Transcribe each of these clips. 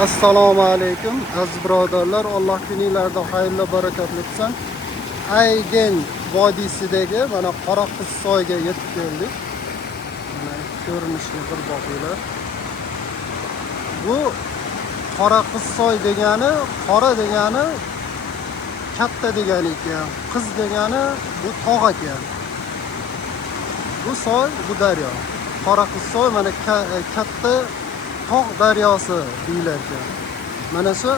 Assalomu alaykum aziz birodarlar, Alloh kuningizda xayrli barakatli qilsin. Aygen vodiysidagi mana Qoraqizsoyga yetib keldik. Mana ko'rinishga bir boqinglar. Bu Qoraqizsoy degani, qora degani katta degani ekan, qiz degani bu tog' ekan. Bu soy, bu daryo. Qoraqizsoy mana katta tog' daryosi deyilar ekan. Mana shu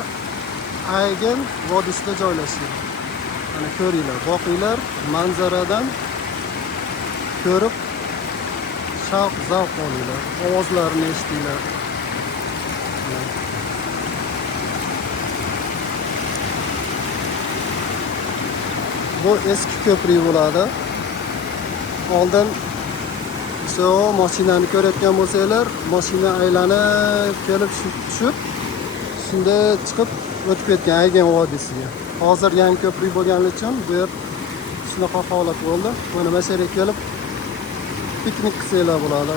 Aygen vodiysida joylashgan. Mana ko'ringlar, boqinglar, manzaradan ko'rib shavq zavq olinglar, ovozlarni eshitinglar. Bu eski ko'prik bo'ladi. Oldin shu mashinani ko'rayotgan bo'lsanglar, mashina aylanib kelib tushib, shunda chiqib o'tib ketgan Aygen vodiysiga. Hozir yangi ko'prik bo'lganligi uchun bu yer shunaqa holat bo'ldi. Mana bu yerga kelib piknik qilsanglar bo'ladi.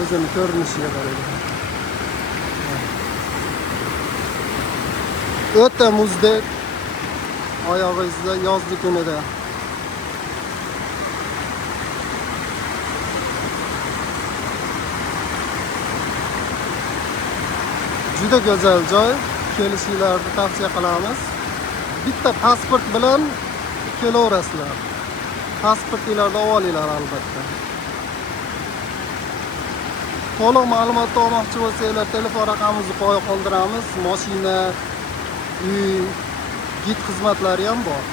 O'zini ko'rinishiga qaraydi. O'ta muzdek oyog'ingizda yozgi kunida. Juda go'zal joy, kelishinglarni tavsiya qilamiz. Bitta pasport bilan kelaverasizlar. Pasportinglarni olib olinglar albatta. To'liq ma'lumot olmoqchi bo'lsanglar, telefon raqamimizni qo'yib qoldiramiz. Mashina, uy, gid xizmatlari ham bor.